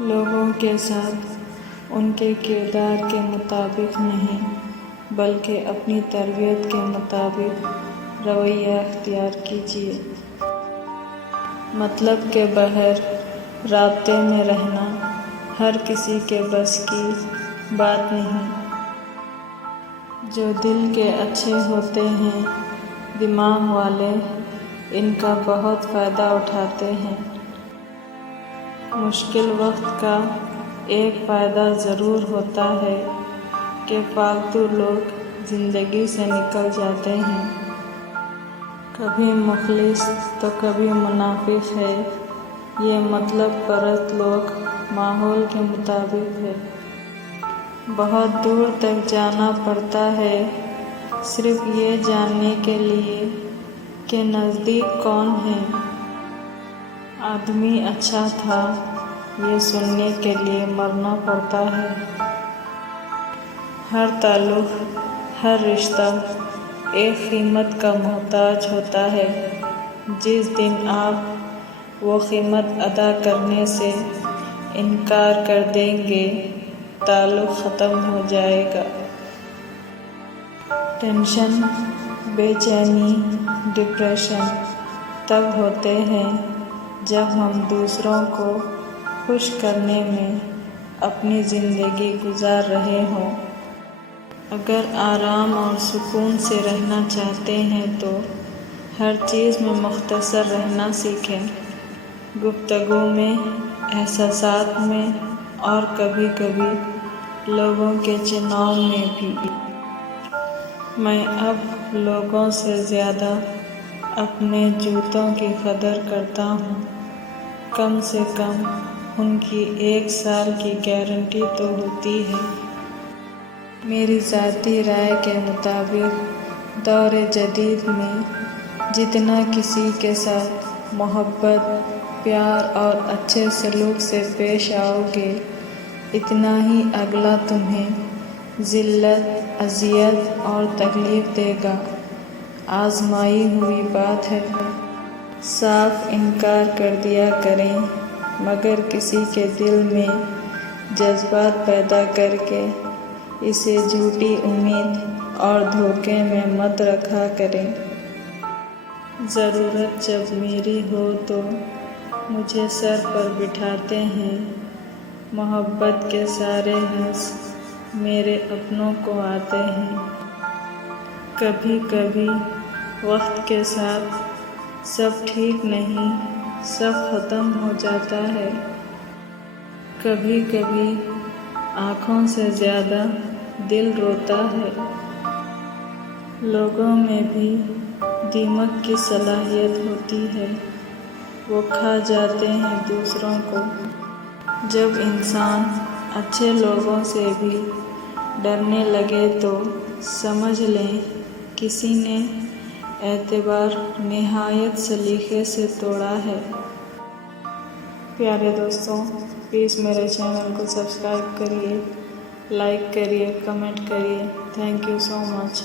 لوگوں کے ساتھ ان کے کردار کے مطابق نہیں بلکہ اپنی تربیت کے مطابق رویہ اختیار کیجیے۔ مطلب کے بغیر رابطے میں رہنا ہر کسی کے بس کی بات نہیں۔ جو دل کے اچھے ہوتے ہیں، دماغ والے ان کا بہت فائدہ اٹھاتے ہیں۔ مشکل وقت کا ایک فائدہ ضرور ہوتا ہے کہ فالتو لوگ زندگی سے نکل جاتے ہیں۔ کبھی مخلص تو کبھی منافق ہے، یہ مطلب پرست لوگ ماحول کے مطابق ہے۔ بہت دور تک جانا پڑتا ہے صرف یہ جاننے کے لیے کہ نزدیک کون ہے۔ آدمی اچھا تھا یہ سننے کے لیے مرنا پڑتا ہے۔ ہر تعلق، ہر رشتہ ایک قیمت کا محتاج ہوتا ہے۔ جس دن آپ وہ قیمت ادا کرنے سے انکار کر دیں گے، تعلق ختم ہو جائے گا۔ ٹینشن، بے چینی، ڈپریشن تب ہوتے ہیں جب ہم دوسروں کو خوش کرنے میں اپنی زندگی گزار رہے ہوں۔ اگر آرام اور سکون سے رہنا چاہتے ہیں تو ہر چیز میں مختصر رہنا سیکھیں، گفتگو میں، احساسات میں اور کبھی کبھی لوگوں کے چناؤ میں بھی۔ میں اب لوگوں سے زیادہ اپنے جوتوں کی قدر کرتا ہوں۔ کم سے کم ان کی 1 سال کی گارنٹی تو ہوتی ہے۔ میری ذاتی رائے کے مطابق دور جدید میں جتنا کسی کے ساتھ محبت، پیار اور اچھے سلوک سے پیش آؤ گے، اتنا ہی اگلا تمہیں ذلت، اذیت اور تکلیف دے گا۔ آزمائی ہوئی بات ہے۔ صاف انکار کر دیا کریں، مگر کسی کے دل میں جذبات پیدا کر کے اسے جھوٹی امید اور دھوکے میں مت رکھا کریں۔ ضرورت جب میری ہو تو مجھے سر پر بٹھاتے ہیں۔ محبت کے سارے حص میرے اپنوں کو آتے ہیں۔ کبھی کبھی وقت کے ساتھ سب ٹھیک نہیں، سب ختم ہو جاتا ہے۔ کبھی کبھی آنکھوں سے زیادہ دل روتا ہے۔ لوگوں میں بھی دیمک کی صلاحیت ہوتی ہے، وہ کھا جاتے ہیں دوسروں کو۔ جب انسان اچھے لوگوں سے بھی ڈرنے لگے تو سمجھ لیں کسی نے اعتبار نہایت سلیقے سے توڑا ہے۔ پیارے دوستوں، پلیز میرے چینل کو سبسکرائب کریے، لائک کریے، کمنٹ کریے۔ Thank you so much.